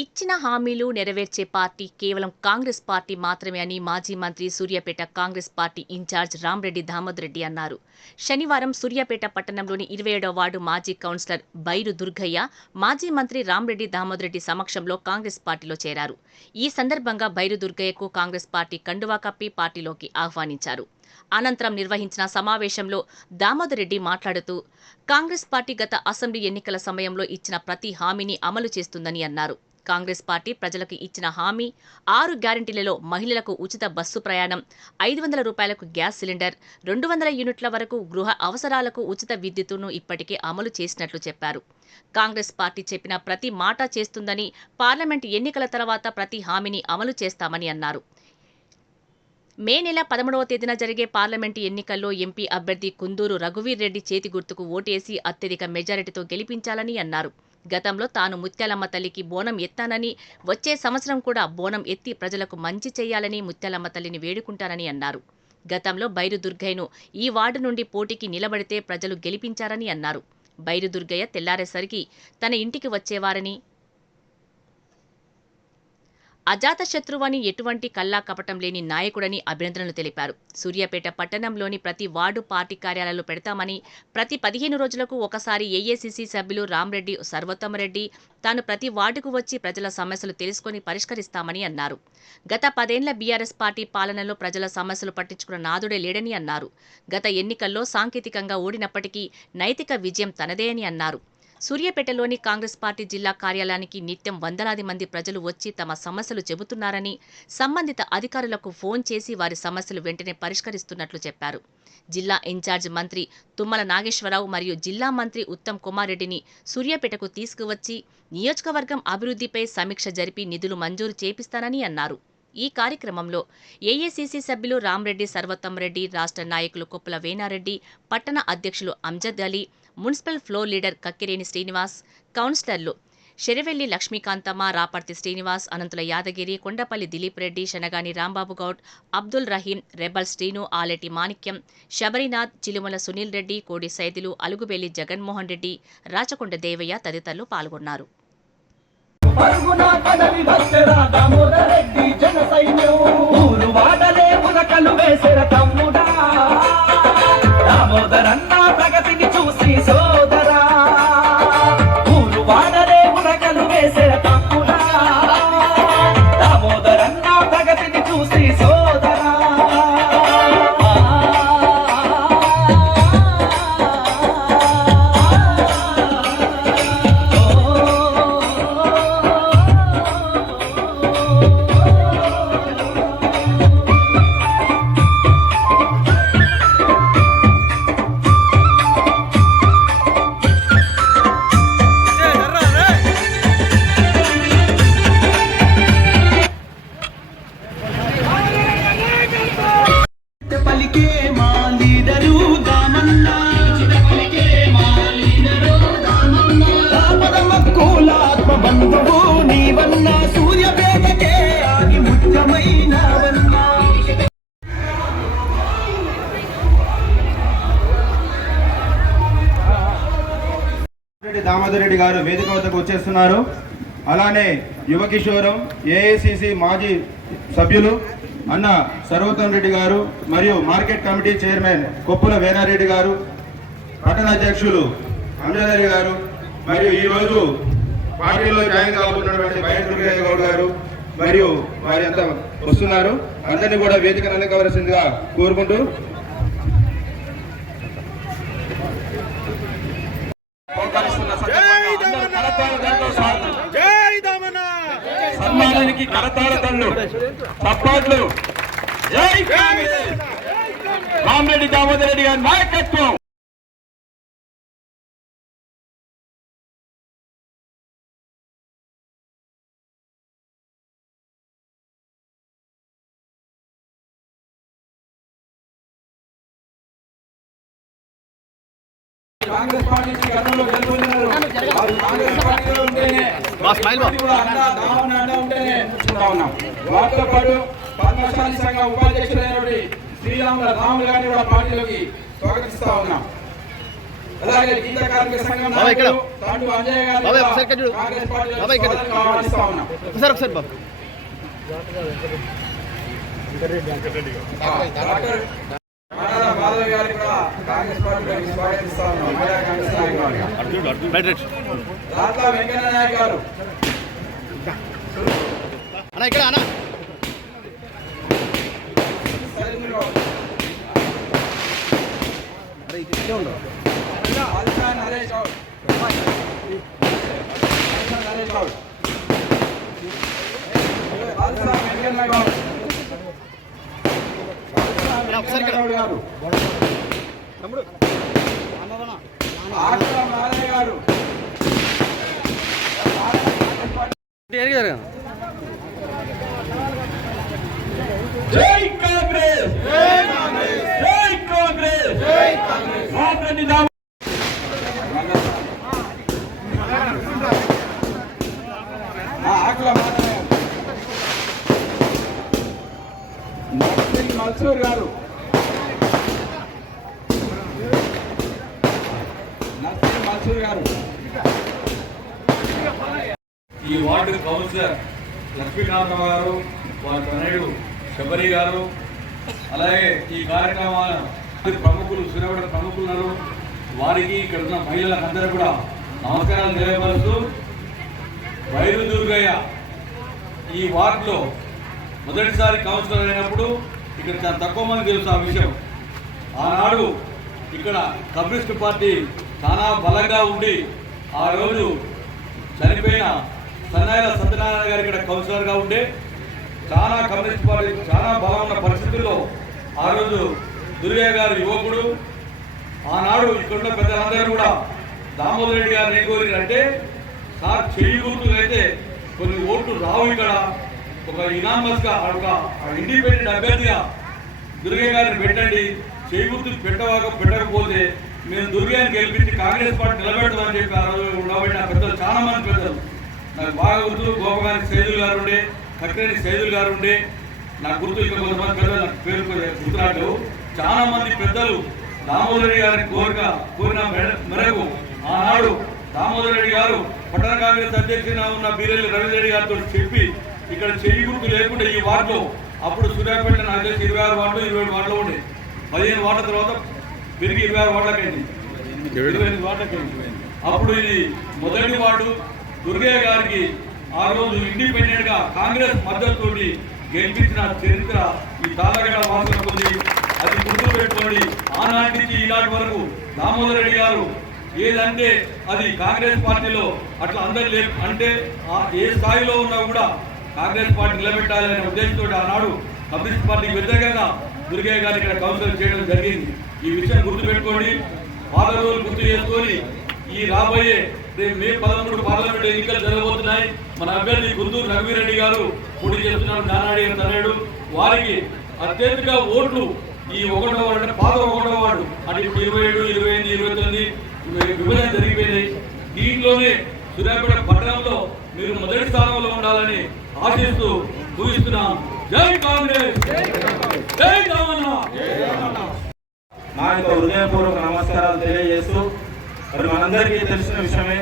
ఇచ్చిన హామీలు నెరవేర్చే పార్టీ కేవలం కాంగ్రెస్ పార్టీ మాత్రమే అని మాజీ మంత్రి సూర్యాపేట కాంగ్రెస్ పార్టీ ఇన్ఛార్జ్ రామ్రెడ్డి దామోదరెడ్డి అన్నారు. శనివారం సూర్యాపేట పట్టణంలోని ఇరవై ఏడవ వార్డు మాజీ కౌన్సిలర్ బైరు దుర్గయ్య మాజీ మంత్రి రామ్రెడ్డి దామోదరెడ్డి సమక్షంలో కాంగ్రెస్ పార్టీలో చేరారు. ఈ సందర్భంగా బైరు దుర్గయ్యకు కాంగ్రెస్ పార్టీ కండువా కప్పి పార్టీలోకి ఆహ్వానించారు. అనంతరం నిర్వహించిన సమావేశంలో దామోదర్ రెడ్డి మాట్లాడుతూ కాంగ్రెస్ పార్టీ గత అసెంబ్లీ ఎన్నికల సమయంలో ఇచ్చిన ప్రతి హామీని అమలు చేస్తుందని అన్నారు. కాంగ్రెస్ పార్టీ ప్రజలకు ఇచ్చిన హామీ ఆరు గ్యారంటీలలో మహిళలకు ఉచిత బస్సు ప్రయాణం ఐదు వందల రూపాయలకు గ్యాస్ సిలిండర్ రెండు వందల యూనిట్ల వరకు గృహ అవసరాలకు ఉచిత విద్యుత్తును ఇప్పటికే అమలు చేసినట్లు చెప్పారు. కాంగ్రెస్ పార్టీ చెప్పిన ప్రతి మాట చేస్తుందని పార్లమెంట్ ఎన్నికల తర్వాత ప్రతి హామీని అమలు చేస్తామని అన్నారు. మే నెల పదమూడవ తేదీన జరిగే పార్లమెంటు ఎన్నికల్లో ఎంపీ అభ్యర్థి కుందూరు రఘువీర్ రెడ్డి చేతి గుర్తుకు ఓటేసి అత్యధిక మెజారిటీతో గెలిపించాలని అన్నారు. గతంలో తాను ముత్యాలమ్మ తల్లికి బోనం ఎత్తానని వచ్చే సంవత్సరం కూడా బోనం ఎత్తి ప్రజలకు మంచి చేయాలని ముత్యాలమ్మ తల్లిని వేడుకుంటానని అన్నారు. గతంలో బైరు దుర్గయ్యను ఈ వార్డు నుండి పోటీకి నిలబడితే ప్రజలు గెలిపించారని అన్నారు. బైరు దుర్గయ్య తెల్లారేసరికి తన ఇంటికి వచ్చేవారని అజాతశత్రువని ఎటువంటి కల్లా కపటం లేని నాయకుడని అభినందనలు తెలిపారు. సూర్యాపేట పట్టణంలోని ప్రతి వార్డు పార్టీ కార్యాలయాలు పెడతామని ప్రతి పదిహేను రోజులకు ఒకసారి ఏఏసీసీ సభ్యులు రామ్రెడ్డి సర్వోత్తమరెడ్డి తాను ప్రతి వార్డుకు వచ్చి ప్రజల సమస్యలు తెలుసుకొని పరిష్కరిస్తామని అన్నారు. గత పదేళ్ళ బీఆర్ఎస్ పార్టీ పాలనలో ప్రజల సమస్యలు పట్టించుకున్న నాదుడే లేడని అన్నారు. గత ఎన్నికల్లో సాంకేతికంగా ఓడినప్పటికీ నైతిక విజయం తనదే అని అన్నారు. సూర్యాపేటలోని కాంగ్రెస్ పార్టీ జిల్లా కార్యాలయానికి నిత్యం వందలాది మంది ప్రజలు వచ్చి తమ సమస్యలు చెబుతున్నారని సంబంధిత అధికారులకు ఫోన్ చేసి వారి సమస్యలు వెంటనే పరిష్కరిస్తున్నట్లు చెప్పారు. జిల్లా ఇన్ఛార్జ్ మంత్రి తుమ్మల నాగేశ్వరరావు మరియు జిల్లా మంత్రి ఉత్తమ్ కుమార్ రెడ్డిని సూర్యాపేటకు తీసుకువచ్చి నియోజకవర్గం అభివృద్ధిపై సమీక్ష జరిపి నిధులు మంజూరు చేపిస్తానని అన్నారు. ఈ కార్యక్రమంలో ఏఏసీసీ సభ్యులు రామ్రెడ్డి సర్వోత్తమ్ రెడ్డి రాష్ట్ర నాయకులు కొప్పుల వేణారెడ్డి పట్టణ అధ్యక్షులు Amjad Ali municipal floor leader Kakkireni Srinivas కౌన్సిలర్లు షెరవెల్లి లక్ష్మీకాంతమ్మ రాపర్తి శ్రీనివాస్ అనంతుల యాదగిరి కొండపల్లి దిలీప్ రెడ్డి శనగాని రాంబాబు గౌడ్ అబ్దుల్ రహీం రెబల్ శ్రీను ఆలెటి మాణిక్యం శబరినాథ్ చిలుమల సునీల్ రెడ్డి కోడి సైదులు అలుగుబెల్లి జగన్మోహన్ రెడ్డి రాచకొండ దేవయ్య తదితరులు పాల్గొన్నారు. పరుగున గారు వేదిక వద్దకు వచ్చేస్తున్నారు. అలానే యువకిశోరం ఏఐసిసి మాజీ సభ్యులు అన్న సర్వోత్తం రెడ్డి గారు మరియు market committee chairman Koppula Venareddy గారు పట్టణ అధ్యక్షులు అంజద్ గారు మరియు ఈరోజు పార్టీలో జాయిన్ కాబోతున్నటువంటి బయట గౌడ్ గారు మరియు వారి అంతా వస్తున్నారు. అందరినీ కూడా వేదిక అందుకోవలసిందిగా కోరుకుంటూ సహకరిస్తున్న సందర్భంగా అందరూ కరతాళ ధ్వనితో స్వాగతం. సన్మానానికి కరతాళ తల్లు చప్పట్లు జై రామరెడ్డి దామోదర్ రెడ్డి గారి నాయకత్వం. కాంగ్రెస్ పార్టీ నుంచి గతంలో గెలుపొందినారు. వారు కాంగ్రెస్ పార్టీలో ఉంటేనే ఇది కూడా అండా, దామన్న అండా ఉంటేనే చూస్తా ఉన్నాం. వారితో పాటు పద్మశాలి సంఘ ఉపాధ్యక్షులైనటువంటి శ్రీరాముల రాములు గారిని కూడా పార్టీలోకి స్వాగతిస్తా ఉన్నాం అలాగే గీత కార్మిక సంఘం బాబాయ్ ఇక్కడ. నాయకులు తండ్రి అంజయ్య గారిని బాబాయ్ కూడా ఒకసారి ఇక్కడ చూడు. కాంగ్రెస్ పార్టీలో బాబాయ్ ఇక్కడ. స్వాగతం ఆహ్వానిస్తా ఉన్నాం. ఒకసారి ఒకసారి బాబు డాక్టర్ మనాల మాధవ్ గారిని కూడా కాంగ్రెస్ పార్టీలోకి స్వాగతిస్తా ఉన్నాం. మహిళా కాంగ్రెస్ నాయకురాలు. దాంట్లో వెంకయ్య నాయక్ గారు. అన్న ఇక్కడ అన్న. నరేష్ గౌడ్. నరేష్ గౌడ్. ఆదిత్య వెంకన్న గౌడ్. అన్న ఒకసారి ఇక్కడ గౌడ్ గారు తమ్ముడు ఆకుల మారయ్య గారు ఎరిగి జరగదు జై కాంగ్రెస్! జై కాంగ్రెస్! జై కాంగ్రెస్ జై కాంగ్రెస్ మాట్లాడి నా ఆకుల మారయ్య నర్సింగ్ మల్సూర్ గారు నర్సింగ్ మల్సూర్ గారు ఈ వార్డు కౌన్సిలర్ లక్ష్మీకాంతరావు గారు వారి తనయుడు శబరి గారు అలాగే ఈ కార్యక్రమాల ప్రముఖులు సురవడ ప్రముఖులు ఉన్నారు. వారికి ఇక్కడ ఉన్న మహిళలందరూ అందరూ కూడా నమస్కారాలు తెలియపరుస్తూ వైరు దుర్గయ్య ఈ వార్డులో మొదటిసారి కౌన్సిలర్ అయినప్పుడు ఇక్కడ చాలా తక్కువ మంది తెలుసు ఆ విషయం. ఆనాడు ఇక్కడ కమ్యూనిస్ట్ పార్టీ చాలా బలంగా ఉండి ఆ రోజు చనిపోయిన సన్నాయిల సత్యనారాయణ గారు ఇక్కడ కౌన్సిలర్గా ఉండే చాలా కమ్యూనిస్ట్ పార్టీ చాలా బాగున్న పరిస్థితుల్లో ఆ రోజు దుర్గయ్య గారు యువకుడు ఆనాడు ఇక్కడున్న పెద్దలందరూ కూడా దామోదర్ రెడ్డి గారు ఏం కోరినంటే సార్ చెయ్యి గుర్తులైతే అయితే కొన్ని ఓట్లు రావు ఇక్కడ. ఒక ఇనామస్గా ఒక ఇండిపెండెంట్ అభ్యర్థిగా దుర్గయ్య గారిని పెట్టండి. చెయ్యి గుర్తులు పెట్టవాక పెట్టకపోతే మేము దుర్గయ్యని గెలిపించి కాంగ్రెస్ పార్టీ నిలబెడతామని చెప్పి ఆ రోజు ఉండబడిన నా పెద్దలు చాలా మంది పెద్దలు. నాకు బాగా గుర్తు గోపగాని సైదులు గారు ఉండే కట్టేని సైదులు గారు ఉండే నాకు గుర్తు ఇంకా కొంతమంది పెద్దలు నాకు పేరు గుర్తురాడు చాలా మంది పెద్దలు దామోదర్ రెడ్డి గారిని కోరిక కోరిన మేర- మేరకు ఆనాడు దామోదర్ రెడ్డి గారు పట్టణ కాంగ్రెస్ అధ్యక్షుడిగా ఉన్న బీరెల్లి రవీంద్ర గారితో చెప్పి ఇక్కడ చెయ్యి గుర్తు లేకుండా ఈ వార్డులో అప్పుడు సూర్యాపేట నాకు తెలిసి ఇరవై ఆరు వార్డులు ఇరవై ఏడు వార్డులు ఉండే. పదిహేను వార్డుల తర్వాత పెరిగి ఇరవై ఆరు వార్డులకైంది. ఇరవై ఎనిమిది వార్డులకైంది. అప్పుడు ఇది మొదటి వార్డు దుర్గయ్య గారికి ఆ రోజు ఇండిపెండెంట్గా కాంగ్రెస్ మద్దతుతోటి గెలిపించిన చరిత్ర ఈ తాళ్ళగడ్డ వాసనకు ఉంది అది గుర్తు పెట్టుకోండి ఆనాటి నుంచి ఈనాటి వరకు దామోదర్ రెడ్డి గారు ఏదంటే అది కాంగ్రెస్ పార్టీలో అట్లా అందరు లే అంటే ఏ స్థాయిలో ఉన్నా కూడా కాంగ్రెస్ పార్టీ నిలబెట్టాలనే ఉద్దేశంతో ఆనాడు కమ్యూనిస్ట్ పార్టీకి వ్యతిరేకంగా దుర్గయ్య గారిని ఇక్కడ కౌన్సిల్ చేయడం జరిగింది. ఈ విషయం గుర్తుపెట్టుకోండి. పాత రోజులు గుర్తు చేసుకొని ఈ రాబోయే రేపు మే పదమూడు పార్లమెంట్ ఎన్నికలు జరగబోతున్నాయి. మన అభ్యర్థి గుంటూరు రఘువీరెడ్డి గారు పోటీ చేస్తున్నారు నానాడి గారు తనయుడు. వారికి అత్యధిక ఓట్లు ఈ ఒకటో వాడు అంటే పాత ఒకటో వాడు అంటే ఇప్పుడు ఇరవై ఏడు ఇరవై ఎనిమిది ఇరవై తొమ్మిది విభజన జరిగిపోయినాయి. దీంట్లోనే సూర్యాపేట పట్టణంలో మీరు మొదటి స్థానంలో ఉండాలని ఆశిస్తూ ఊహిస్తున్నాం జై కాంగ్రెస్! జై నా యొక్క హృదయపూర్వక నమస్కారాలు తెలియజేస్తూ మరి మనందరికీ తెలిసిన విషయమే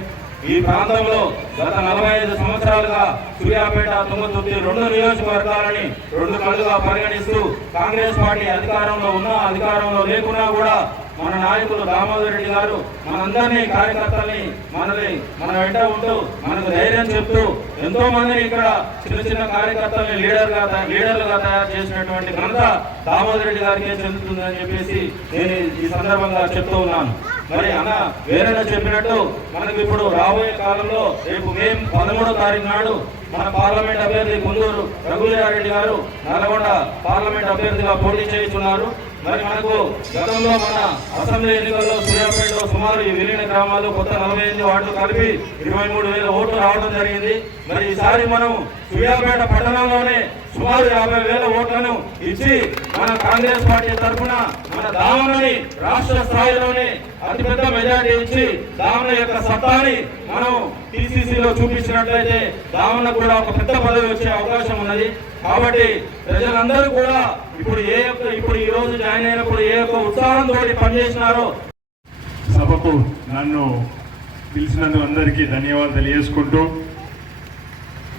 ఈ ప్రాంతంలో గత నలభై ఐదు సంవత్సరాలుగా సూర్యాపేట తుంగతుర్తి రెండు నియోజకవర్గాలని రెండు కళ్ళుగా పరిగణిస్తూ కాంగ్రెస్ పార్టీ అధికారంలో ఉన్నా అధికారంలో లేకున్నా కూడా మన నాయకులు దామోదర్ రెడ్డి గారు మనందరినీ కార్యకర్తల్ని మనల్ని మన వెంట ఉంటూ మనకు ధైర్యం చెప్తూ ఎంతో మందిని ఇక్కడ చిన్న చిన్న కార్యకర్తల్ని లీడర్గా లీడర్లుగా తయారు చేసినటువంటి ఘనత దామోదర్ రెడ్డి గారికే చెందుతుందని చెప్పేసి నేను ఈ సందర్భంగా చెప్తూ ఉన్నాను. మరి అన్న వేరేలా చెప్పినట్టు మనకు ఇప్పుడు రాబోయే కాలంలో రేపు మే పదమూడో తారీఖు నాడు మన పార్లమెంట్ అభ్యర్థి ముందూరు రఘువీరారెడ్డి గారు నల్గొండ పార్లమెంట్ అభ్యర్థిగా పోటీ చేస్తున్నారు మరి మనకు గతంలో మన అసెంబ్లీ ఎన్నికల్లో సూర్యాపేటలో సుమారు ఈ విలీన గ్రామాలు కొత్త నలభై ఎనిమిది వార్డులు కలిపి ఇరవై మూడు వేల ఓట్లు రావడం జరిగింది. మరి ఈసారి మనం సూర్యాపేట పట్టణంలోనే సుమారు యాభై వేల ఓట్లను ఇచ్చి మన కాంగ్రెస్ పార్టీ తరఫున మన దామని రాష్ట్ర స్థాయిలోనే అతిపెద్ద మెజార్టీ ఇచ్చి దామన యొక్క సత్తాని మనం టీసీసీలో చూపించినట్లయితే దామన కూడా ఒక పెద్ద పదవి వచ్చే అవకాశం ఉన్నది. కాబట్టి ప్రజలందరూ కూడా ఇప్పుడు ఏ యొక్క ఇప్పుడు ఈ రోజు జాయిన్ అయినప్పుడు ఏ యొక్క ఉత్సాహంతో పనిచేసినారో సభకు నన్ను పిలిచినందుకు అందరికీ ధన్యవాదాలు తెలియజేసుకుంటూ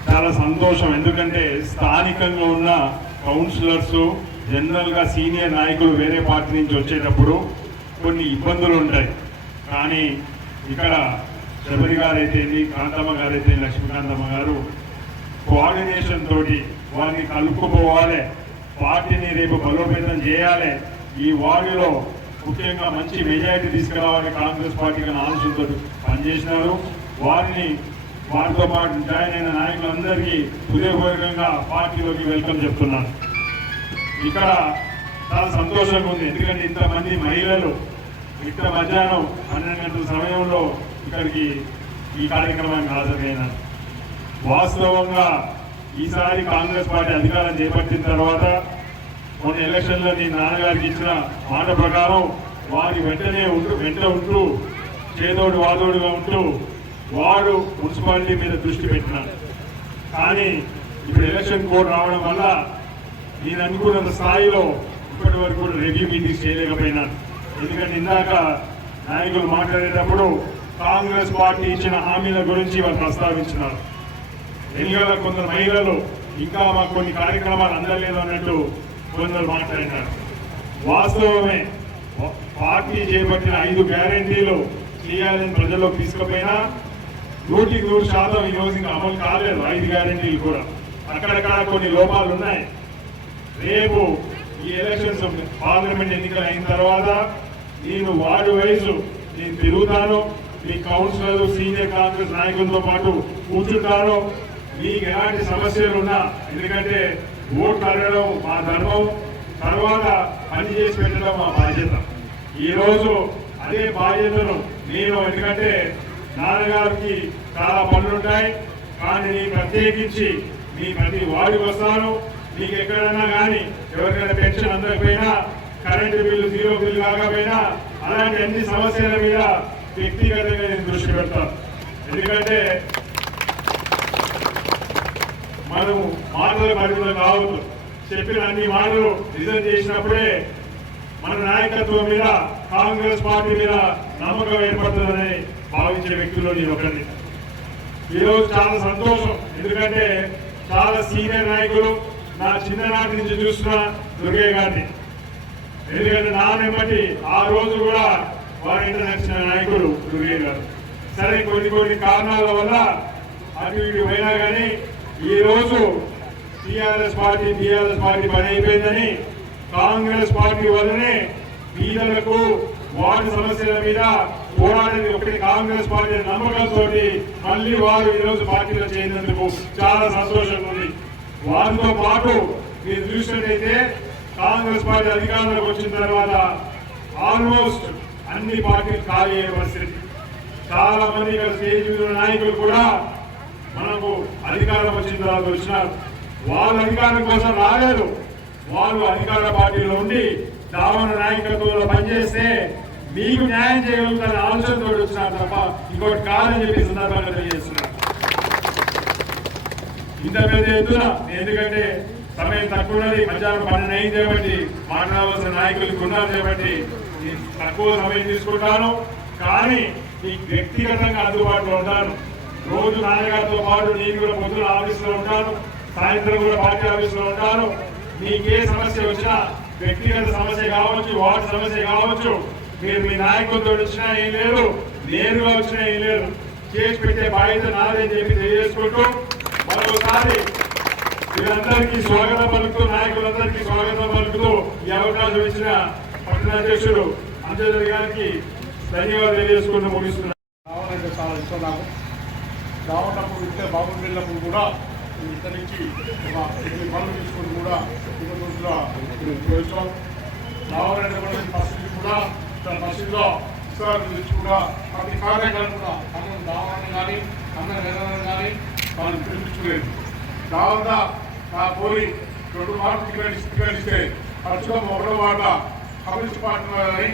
చాలా సంతోషం. ఎందుకంటే స్థానికంగా ఉన్న కౌన్సిలర్స్ జనరల్గా సీనియర్ నాయకులు వేరే పార్టీ నుంచి వచ్చేటప్పుడు కొన్ని ఇబ్బందులు ఉంటాయి. కానీ ఇక్కడ శబరి గారు కాంతమ్మ గారు అయితే లక్ష్మీకాంతమ్మ గారు కోఆర్డినేషన్ తోటి వారిని కలుపుకుపోవాలి. పార్టీని రేపు బలోపేతం చేయాలి. ఈ వార్డులో ముఖ్యంగా మంచి మెజారిటీ తీసుకురావాలని కాంగ్రెస్ పార్టీకి ఆలోచనతో పనిచేసినారు. వారిని వారితో పాటు జాయిన్ అయిన నాయకులందరికీ హృదయపూర్వకంగా పార్టీలోకి వెల్కమ్ చెప్తున్నాను. ఇక్కడ చాలా సంతోషంగా ఉంది. ఎందుకంటే ఇంతమంది మహిళలు ఇక్కడ మధ్యాహ్నం పన్నెండు గంటల సమయంలో ఇక్కడికి ఈ కార్యక్రమానికి హాజరైనాను వాస్తవంగా ఈసారి కాంగ్రెస్ పార్టీ అధికారం చేపట్టిన తర్వాత మొన్న ఎలక్షన్లో నేను నాన్నగారికి ఇచ్చిన మాట ప్రకారం వారి వెంటనే ఉంటూ వెంట ఉంటూ చేదోడు వాదోడుగా ఉంటూ వాడు మున్సిపాలిటీ మీద దృష్టి పెట్టినాడు కానీ ఇప్పుడు ఎలక్షన్ కోడ్ రావడం వల్ల నేను అనుకున్న స్థాయిలో ఇప్పటి వరకు కూడా రివ్యూ మీటింగ్స్ చేయలేకపోయినాను. ఎందుకంటే ఇందాక నాయకులు మాట్లాడేటప్పుడు కాంగ్రెస్ పార్టీ ఇచ్చిన హామీల గురించి వాళ్ళు ప్రస్తావించినారు. ఎన్నికల కొందరు మహిళలు ఇంకా మాకు కొన్ని కార్యక్రమాలు అందలేదు అన్నట్టు కొందరు మాట్లాడినారు. వాస్తవమే పార్టీ చేపట్టిన ఐదు గ్యారంటీలు చేయాలని ప్రజల్లోకి తీసుకుపోయినా నూటికి నూరు శాతం ఈ రోజు ఇంకా అమలు కాలేదు ఐదు గ్యారంటీలు కూడా. అక్కడక్కడ కొన్ని లోపాలు ఉన్నాయి. రేపు ఈ ఎలక్షన్స్ పార్లమెంట్ ఎన్నికలు అయిన తర్వాత నేను వార్డు వయసు. నేను తిరుగుతాను మీ కౌన్సిలర్ సీనియర్ కాంగ్రెస్ నాయకులతో పాటు కూర్చుంటాను మీకు ఎలాంటి సమస్యలు ఉన్నా ఎందుకంటే ఓట్లు అడగడం మా ధర్మం. తర్వాత పని చేసి పెట్టడం మా బాధ్యత. ఈరోజు అదే బాధ్యతను నేను ఎందుకంటే నాన్నగారికి చాలా పనులుంటాయి. కానీ నేను ప్రత్యేకించి మీ ప్రతి వాడికి వస్తాను. మీకు ఎక్కడన్నా కానీ ఎవరికైనా పెన్షన్ అందకపోయినా కరెంటు బిల్లు జీరో బిల్లు కాకపోయినా అలాంటి అన్ని సమస్యల మీద వ్యక్తిగతంగా నేను దృష్టి పెడతాను. ఎందుకంటే మనం మాటల పరిమితం కావద్దు. చెప్పిన అన్ని మాటలు నిజం చేసినప్పుడే మన నాయకత్వం మీద కాంగ్రెస్ పార్టీ మీద నమ్మకం ఏర్పడుతుందని భావించే వ్యక్తుల్లో నేను ఒకరిని ఈరోజు చాలా సంతోషం. ఎందుకంటే చాలా సీనియర్ నాయకులు నా చిన్ననాటి నుంచి చూస్తున్న దుర్గయ్య గారిని. ఎందుకంటే నా నెమ్మటి ఆ రోజు కూడా వారి ఇంటర్నేషనల్ నాయకుడు దుర్గయ్య గారు. సరే కొన్ని కొన్ని కారణాల వల్ల అటు ఇటు పోయినా కానీ ఈ రోజు పార్టీ టీఆర్ఎస్ పార్టీ పని అయిపోయిందని కాంగ్రెస్ పార్టీ వల్లనే పేదలకు వార్డు సమస్యల మీద పోరాడేది ఒకటి కాంగ్రెస్ పార్టీ నమ్మకంతో మళ్ళీ వారు ఈరోజు పార్టీలో చేరినందుకు చాలా సంతోషంగా ఉంది. వారితో పాటు మీరు చూసినట్టయితే కాంగ్రెస్ పార్టీ అధికారంలోకి వచ్చిన తర్వాత ఆల్మోస్ట్ అన్ని పార్టీలు ఖాళీ అయ్యే పరిస్థితి. చాలా మంది ఇక్కడ స్టేజ్ నాయకులు కూడా మనకు అధికారం వచ్చిన తర్వాత వచ్చినారు. వాళ్ళు అధికారం కోసం రాలేదు. వాళ్ళు అధికార పార్టీలో ఉండి దావన నాయకత్వంలో పనిచేస్తే మీకు న్యాయం చేయగలుగుతారని ఆలోచనతో వచ్చినారు తప్ప ఇంకోటి కాదని చెప్పి సందర్భంగా తెలియజేస్తున్నారు ఇంత పెద్ద ఎత్తున ఎందుకంటే సమయం తక్కువ ఉన్నది. మధ్యాహ్నం పన్నెండు అయింది కాబట్టి మాట్లాడవలసిన నాయకులు ఉన్నారు కాబట్టి తక్కువ సమయం తీసుకుంటాను. కానీ మీకు వ్యక్తిగతంగా అందుబాటులో ఉంటాను. రోజు నాన్నగారితో పాటు నేను కూడా పొద్దున ఆఫీసులో ఉంటాను. సాయంత్రం కూడా పార్టీ ఆఫీసులో ఉంటాను. మీకే సమస్య వచ్చినా వ్యక్తిగత సమస్య కావచ్చు వార్డు సమస్య కావచ్చు మీరు మీ నాయకులతో వచ్చినా ఏం లేదు నేరుగా వచ్చినా ఏం లేదు. చేసి పెట్టే బాధ్యత నాదని చెప్పి తెలియజేసుకుంటూ అందరికీ స్వాగతం పలుకుతూ నాయకులందరికీ స్వాగతం పలుకుతూ ఈ అవకాశం ఇచ్చిన పట్టణాధ్యక్షుడు అంజలి గారికి ధన్యవాదాలు తెలియజేసుకుంటూ ముగిస్తున్నాను. రావాలంటే చాలా ఇష్టం నాకు రావటప్పుడు ఇచ్చే బాబు వెళ్ళినప్పుడు కూడా ఇక్కడి నుంచి పనులు తీసుకుని కూడా ఇక రోజుగా చేస్తాం రావాలంటే కూడా పరిస్థితి కూడా ఇక్కడ మసీదులో గురించి కూడా ప్రతి కార్యక్రమం కూడా అన్నం రావాలని కానీ అన్నం వెళ్ళాలని కానీ వాళ్ళు పిలిపించుకోలేదు దాదాపు నా పోయి రెండు మార్కులు టికెట్ టికెట్ ఇస్తే ఖర్చుగా ఒకటో వాట కమ్యూనిస్ట్ పార్టీ వాళ్ళని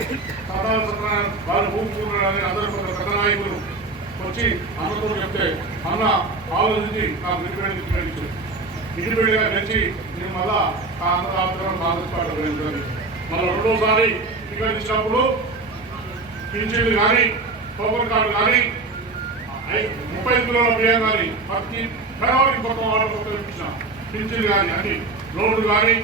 సదాల సత్యనారాయణ వారు భూమికున్నారని అందరూ కొంత పెద్ద నాయకులు వచ్చి అన్నతో చెప్తే అన్న ఆలోచించి నాకు ఇండిపెండెంట్ టికెట్ ఇచ్చారు ఇండిపెండెంట్గా గెలిచి నేను మళ్ళా ఆ అన్నదాతలో కాంగ్రెస్ పార్టీ వెళ్ళాను మళ్ళీ రెండోసారి టికెట్ ఇచ్చినప్పుడు పింఛన్లు కానీ కొబ్బరి కార్డు కానీ ఐ- ముప్పై కిలోల బియ్యం కానీ ప్రతి పేదవారికి కొత్త వాళ్ళకి కొత్త ఇచ్చిన పింఛన్లు కానీ అన్ని రోడ్లు కానీ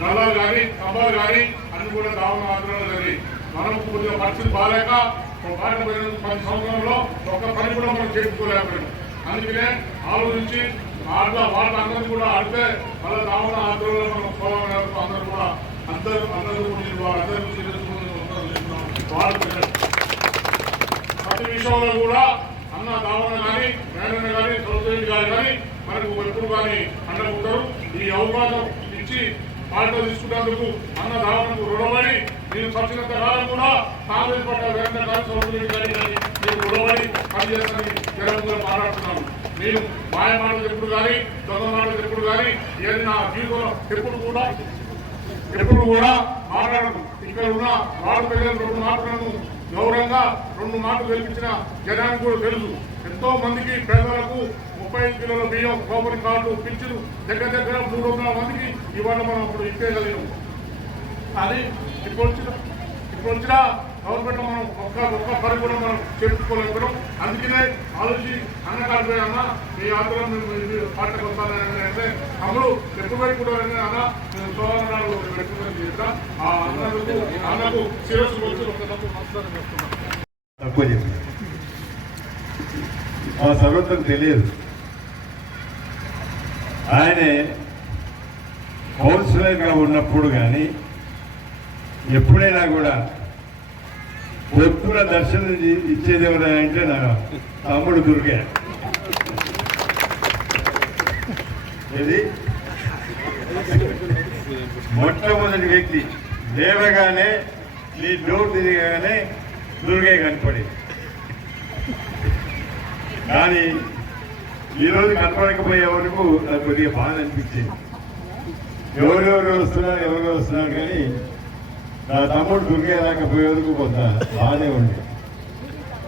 నల్లాలు కానీ స్తంభాలు కానీ అన్ని కూడా రావణ ఆందోళన కానీ మనం కొద్దిగా పరిస్థితి బాగాలేక ఒక పాట పోయిన పది సంవత్సరంలో ఒక పని కూడా మనం చేసుకోలేకపోయాం అందుకనే ఆలోచించి వాళ్ళ వాళ్ళ అందరినీ కూడా ఆడితే వాళ్ళ రావణ ఆందోళన మనం పోవాలి అందరూ కూడా అందరూ అందరూ కూడా వాళ్ళందరూ వాళ్ళు ప్రతి విషయంలో కూడా అన్న దావన కానీ మేనన్న కానీ సౌదరి గారు కానీ మనకు ఎప్పుడు కానీ అండకుంటారు ఈ అవకాశం ఇచ్చి పాటలు తీసుకున్నందుకు అన్న దావనకు రుణపడి నేను సచ్చినంత కాలం కూడా కాంగ్రెస్ పట్ల వేరే కానీ కానీ నేను రుణపడి పనిచేస్తానని జనంగా మాట్లాడుతున్నాను నేను మాయ మాటలు ఎప్పుడు కానీ దొంగ మాటలు ఎప్పుడు కానీ ఏది నా జీవితంలో ఎప్పుడు కూడా ఎప్పుడు కూడా మాట్లాడను. ఇక్కడ ఉన్న వార్డు ప్రజలు రెండు మాటలను గౌరవంగా రెండు మాటలు గెలిపించిన జనానికి కూడా తెలుసు. ఎంతో మందికి పేదలకు ముప్పై కిలోల బియ్యం కొబ్బరి కార్డు పిచ్చులు దగ్గర దగ్గర మూడు వందల మందికి ఇవాళ మనం అప్పుడు ఇచ్చేయగలిగాం. అది ఇప్పుడు వచ్చిన ఇప్పుడు వచ్చిన గవర్నమెంట్ మనం ఒక్క ఒక్క పని కూడా మనం చేర్చుకోలేకపోవడం అందుకనే ఆలోచి అన్న కాదు అన్న ఈ ఆందోళన మేము పాటకు వస్తానంటే అంటే అప్పుడు పెట్టుబడి కూడా అన్న మేము సోదరుడు ఎక్కువ చేస్తా. ఆ అన్నకు అన్నకు శిరస్సు వచ్చి ఒక తప్పు నమస్కారం చేస్తున్నాం. తక్కువ చెప్పి. ఆ సర్వత్వం తెలియదు. ఆయనే కౌన్సిలర్గా ఉన్నప్పుడు కానీ ఎప్పుడైనా కూడా పొద్దున దర్శనం ఇచ్చేది ఎవరైనా అంటే నా తమ్ముడు దుర్గే. ఇది మొట్టమొదటి వ్యక్తి. లేవగానే నీ డోర్ తిరగగానే దుర్గే కనపడేది. కానీ ఈరోజు కనపడకపోయే వరకు నాకు కొద్దిగా బాధ అనిపించింది. ఎవరెవరు వస్తున్నారు ఎవరు వస్తున్నారు కానీ నా తమ్ముడు దుర్గేదాకపోయే వరకు కొంత బాధే ఉంది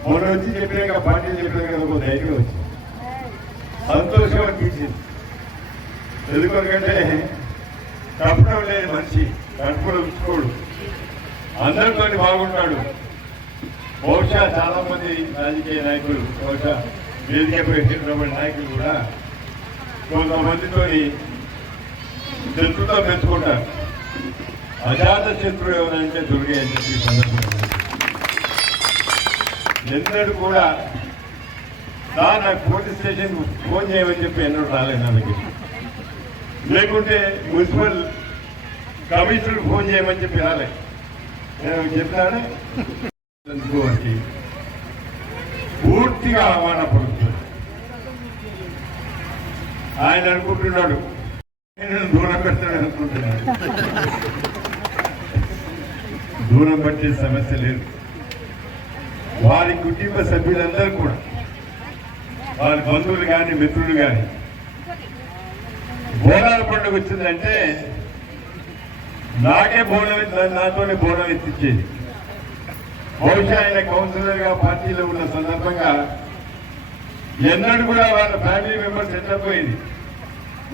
మొన్న వచ్చి చెప్పాక పార్టీ చెప్పాక కదా కొంత ధైర్యం వచ్చింది. సంతోషం అనిపించింది. ఎందుకంటే తప్పడం లేని మనిషి కట్టుకోడు ఉంచుకోడు. అందరితో బాగుంటాడు. బహుశా చాలా మంది రాజకీయ నాయకులు బహుశా వేదికపై ఎక్కినటువంటి నాయకులు కూడా కొంతమందితో శత్రుతో పెంచుకుంటారు. అజాత శత్రువు ఎవరంటే దుర్గే అని చెప్పి సందర్భంగా కూడా సార్ నాకు పోలీస్ స్టేషన్ ఫోన్ చేయమని చెప్పి ఎన్నడూ రాలేదు నాకు లేకుంటే మున్సిపల్ కమిషనర్ ఫోన్ చేయమని చెప్పి రాలేదు. నేను చెప్పినానే పూర్తిగా అవమాన పడుతుంది. ఆయన అనుకుంటున్నాడు. నేను దూరం పెడతాడు అనుకుంటున్నాడు దూరం పట్టే సమస్య లేదు. వారి కుటుంబ సభ్యులందరూ కూడా వారి బంధువులు కానీ మిత్రులు కానీ బోనాల పండుగ వచ్చిందంటే నాకే బోనం నాతోనే బోనం ఎత్తిచ్చేది బహుశా ఆయన కౌన్సిలర్గా పార్టీలో ఉన్న సందర్భంగా ఎన్నడూ కూడా వాళ్ళ ఫ్యామిలీ మెంబర్స్ ఎత్తపోయింది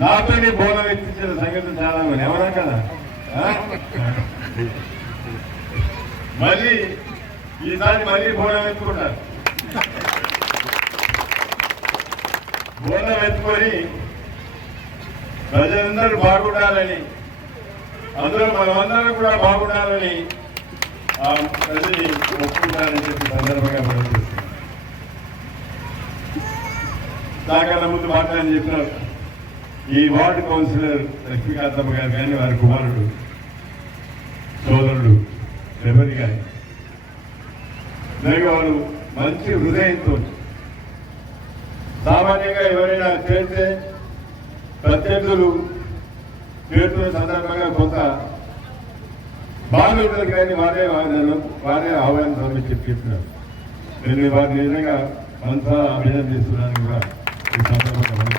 నాతోనే బోనం ఎత్తించిన సంగతి చాలా మంది. ఎవరా కదా? మళ్ళీ ఈసారి మళ్ళీ బోనం ఎత్తుకుంటారు బోనం ఎత్తుకొని ప్రజలందరూ బాగుండాలని అందులో మనమందరం కూడా బాగుండాలని ఆ ప్రజల్ని ఒప్పుకుంటారని చెప్పి సందర్భంగా మనం చూస్తున్నాం. ముందు మాట్లాడి చెప్పినారు ఈ వార్డు కౌన్సిలర్ లక్ష్మీకాంతమ్మ గారు కానీ వారి కుమారుడు సోదరుడు శబరి గారు. వారు మంచి హృదయంతో సామాన్యంగా ఎవరైనా చేస్తే ప్రత్యర్థులు చేరుతున్న సందర్భంగా కొంత బాధ ఉంటుంది కానీ వారే నన్ను వారే ఆహ్వానం సమర్పించి చెప్పి చెప్పినారు. నేను వారిని నిజంగా మనసా అభినందిస్తున్నాను కూడా ఈ సందర్భంగా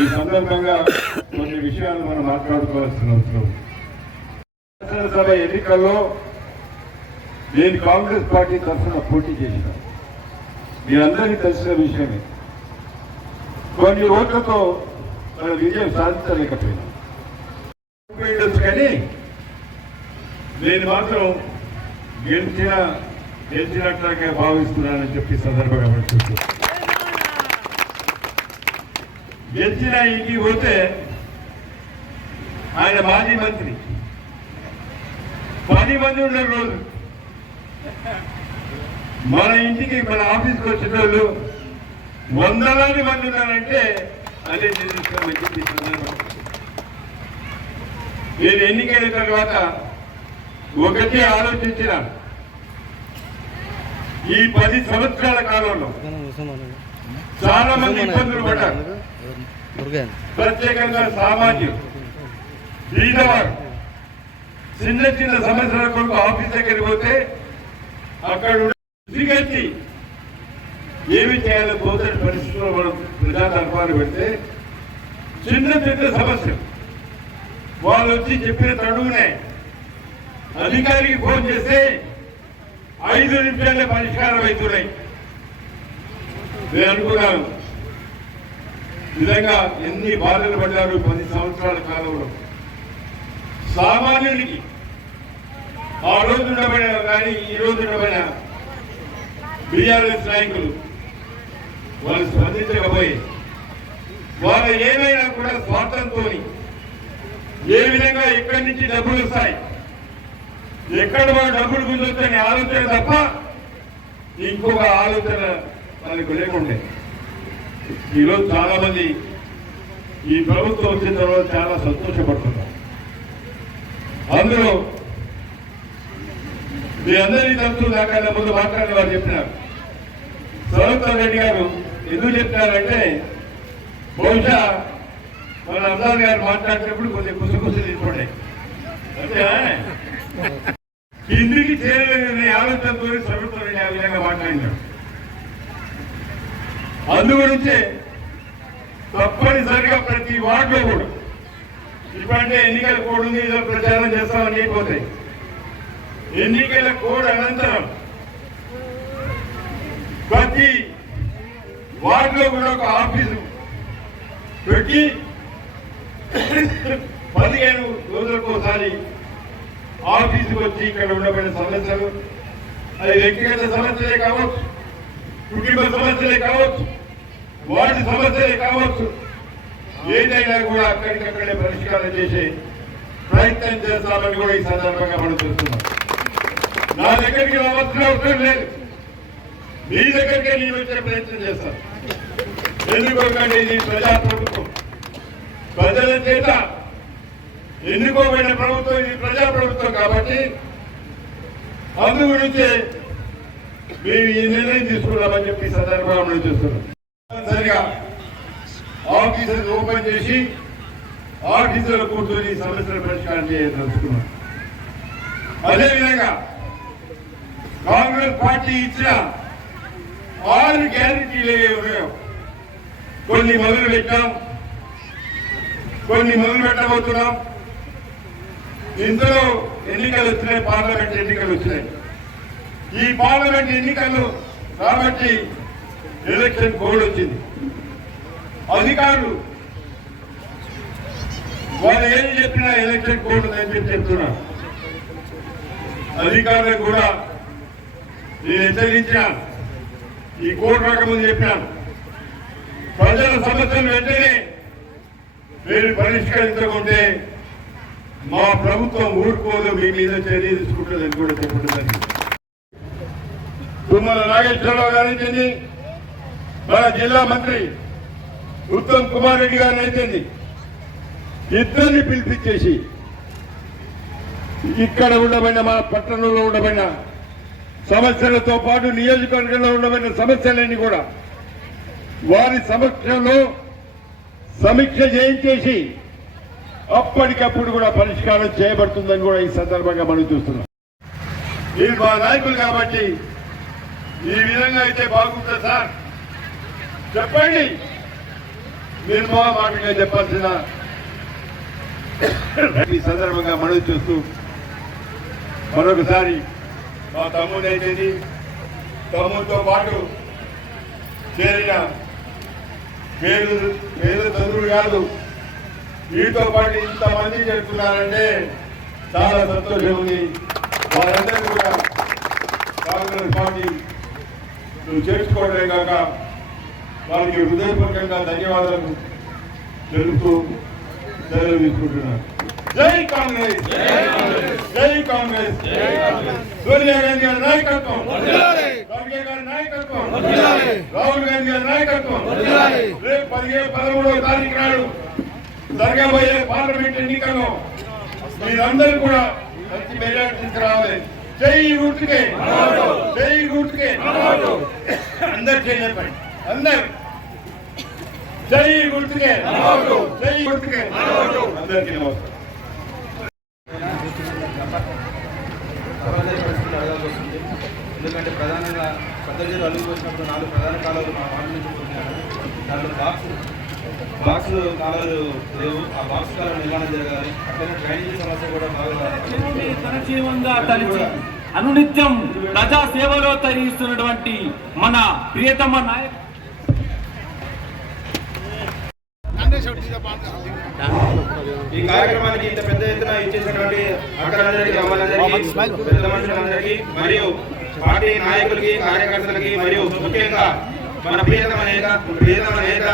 ఈ సందర్భంగా కొన్ని విషయాలు మనం మాట్లాడుకోవాల్సిన అవసరం. శాసనసభ ఎన్నికల్లో నేను కాంగ్రెస్ పార్టీ తరఫున పోటీ చేసిన. మీరందరికీ తెలిసిన విషయమే. కొన్ని ఓట్లతో మన విజయం సాధించలేకపోయినా. ఉండొచ్చు కానీ నేను మాత్రం గెలిచిన గెలిచినట్లుగా భావిస్తున్నానని చెప్పి సందర్భంగా పడుతుంది గెలిచిన ఇంటికి పోతే ఆయన మాజీ మంత్రి. పది మంది ఉన్నారు రోజు. మన ఇంటికి మన ఆఫీస్కి వచ్చిన వాళ్ళు వందలాది మంది ఉన్నారంటే అదే నిలుస్తామని చెప్పి నేను ఎన్నికైన తర్వాత ఒకటి ఆలోచించిన ఈ పది సంవత్సరాల కాలంలో చాలా మంది ఇబ్బందులు పడ్డారు. ప్రత్యేకంగా సామాన్యులు బీదవారు చిన్న చిన్న సమస్యల కొరకు ఆఫీస్ దగ్గరికి పోతే అక్కడ దిగచ్చి ఏమి చేయాలో పోతే పరిస్థితుల్లో మనం ప్రజా దర్బారు పెడితే చిన్న చిన్న సమస్యలు. వాళ్ళు వచ్చి చెప్పిన తడువునే. అధికారికి ఫోన్ చేస్తే ఐదు నిమిషాలే పరిష్కారం అవుతున్నాయి. నేను అనుకున్నాను. నిజంగా ఎన్ని బాధలు పడ్డారు పది సంవత్సరాల కాలంలో. సామాన్యుడికి ఆ రోజు ఉండబడిన కానీ ఈ రోజు ఉండబడిన బీఆర్ఎస్ నాయకులు వాళ్ళు స్పందించకపోయి వాళ్ళు ఏమైనా కూడా స్వార్థంతో ఏ విధంగా ఎక్కడి నుంచి డబ్బులు వస్తాయి? ఎక్కడ మనం డబ్బులు గుంజొచ్చని ఆలోచన తప్ప ఇంకొక ఆలోచన మనకు లేకుండే. ఈరోజు చాలా మంది ఈ ప్రభుత్వం వచ్చిన తర్వాత చాలా సంతోషపడుతున్నారు. అందులో మీ అందరినీ తెలుసు దాకా ముందు మాట్లాడిన వారు చెప్పినారు. సరోత్తం రెడ్డి గారు ఎందుకు చెప్తున్నారంటే బహుశా మన అమ్మాయి గారు మాట్లాడేటప్పుడు కొద్దిగా కుసకుసలు తీసుకోండి అంటే కిందికి చేరలేని ఆలోచనతో సరుకుతో ఆ విధంగా మాట్లాడినాడు అందుగురించే తప్పనిసరిగా ప్రతి వార్డులో కూడా ఇప్పుడంటే ఎన్నికల కోడ్ ఉంది ఏదో ప్రచారం చేస్తామని అయిపోతాయి ఎన్నికల కోడ్ అనంతరం ప్రతి వార్డులో కూడా ఒక ఆఫీసు పెట్టి పదిహేను రోజులకు ఒకసారి ఆఫీసుకు వచ్చి ఇక్కడ ఉండబడిన సమస్యలు అది వ్యక్తిగత సమస్యలే కావచ్చు కుటుంబ సమస్యలే కావచ్చు వాటి సమస్యలే కావచ్చు ఏదైనా కూడా అక్కడికక్కడే పరిష్కారం చేసే ప్రయత్నం చేస్తామని కూడా ఈ సందర్భంగా మనం చూస్తున్నాం నా దగ్గరికి రావాల్సిన అవసరం లేదు. మీ దగ్గరికే నేను వచ్చే ప్రయత్నం చేస్తాను. ఎందుకంటే ఇది ప్రజాప్రభుత్వం. ప్రజల చేత ఎన్నుకోబడిన ప్రభుత్వం ఇది ప్రజా ప్రభుత్వం కాబట్టి అందు గురించే మేము ఈ నిర్ణయం తీసుకున్నామని చెప్పి ఈ సందర్భంగా మనం చూస్తున్నాం. సరిగా ఆఫీసర్ ఓపెన్ చేసి ఆఫీసులో కూర్చొని సమస్యల పరిష్కారం చేయదలుచుకున్నాం. అదేవిధంగా కాంగ్రెస్ పార్టీ ఇచ్చిన ఆరు గ్యారంటీలు ఏవి ఉన్నాయో కొన్ని మొదలు పెట్టాం కొన్ని మొదలు పెట్టబోతున్నాం ఇందులో ఎన్నికలు వచ్చినాయి పార్లమెంట్ ఎన్నికలు వచ్చినాయి. ఈ పార్లమెంట్ ఎన్నికలు కాబట్టి ఎలక్షన్ కోడ్ వచ్చింది. అధికారులు వాళ్ళు ఏం చెప్పినా ఎలక్షన్ కోడ్ అని చెప్పి చెప్తున్నారు. అధికారులకు కూడా నేను హెచ్చరించిన ఈ కోడ్ రాకముందు చెప్పాను ప్రజల సమస్యలు వెంటనే మీరు పరిష్కరించకుంటే మా ప్రభుత్వం ఊరుకోదు మీ మీద చర్య తీసుకుంటుందని కూడా చెప్పడం జరిగింది. తుమ్మల నాగేశ్వరరావు గారు అయితేంది మన జిల్లా మంత్రి ఉత్తమ్ కుమార్ రెడ్డి గారిని అయితేంది ఇద్దరిని పిలిపించేసి ఇక్కడ ఉండబడిన మన పట్టణంలో ఉండబడిన సమస్యలతో పాటు నియోజకవర్గంలో ఉండబడిన సమస్యలన్నీ కూడా వారి సమక్షంలో సమీక్ష చేయించేసి అప్పటికప్పుడు కూడా పరిష్కారం చేయబడుతుందని కూడా ఈ సందర్భంగా మనం చూస్తున్నాం. మీరు మా నాయకులు కాబట్టి ఈ విధంగా అయితే బాగుంటుంది సార్. చెప్పండి. మీరు మా మాటగా చెప్పాల్సిన ఈ సందర్భంగా మనం చూస్తూ మరొకసారి మా తమ్ముడైతేది తమ్ముడితో పాటు చేరిన పేరు పేరు తండ్రులు కాదు వీటితో పాటు ఇంతమంది చెప్తున్నారంటే చాలా సంతోషం ఉంది వారందరినీ కూడా కాంగ్రెస్ పార్టీ చేర్చుకోవడమే కాక వారికి హృదయపూర్వకంగా ధన్యవాదాలు తెలుపుతూ సెలవు తీసుకుంటున్నాను. జై కాంగ్రెస్! జై కాంగ్రెస్! సోనియా గాంధీ గారి నాయకత్వం! రాహుల్ గారి నాయకత్వం! రాహుల్ గాంధీ గారి నాయకత్వం! రేపు పదిహేను పదమూడవ తారీఖు నాడు జరగబోయే పార్లమెంట్ ఎన్నికల్లో మీరందరూ కూడా మంచి మెజార్టీ తీసుకురావాలి. జై గుర్తుకే జై గుర్తుకే అందరు చేయలేపండి అందరు. జై గుర్తుకే జై గుర్తుకే అందరికీ నమస్కారం. ఎందుకంటే ప్రధానంగా పెద్ద జిల్లా అలుగు వచ్చినప్పుడు నాలుగు ప్రధాన కాలాలు మా వార్డు నుంచి దాంట్లో బాక్స్ బాక్స్ కాలువలు లేవు. ఆ బాక్స్ కాలువలు నిర్మాణం జరగాలి. అట్లనే డ్రైనేజీ సమస్య కూడా బాగా అనునిత్యం ప్రజా సేవలో తరిగిస్తున్నటువంటి మన ప్రియతమ నాయక. ఈ కార్యక్రమానికి ఇంత పెద్ద ఎత్తున ఇచ్చేసినటువంటి అక్కలందరికీ అమ్మలందరికీ పెద్ద మనుషులందరికీ మరియు పార్టీ నాయకులకి కార్యకర్తలకి మరియు ముఖ్యంగా మన ప్రియతమ నేత ప్రియతమ నేత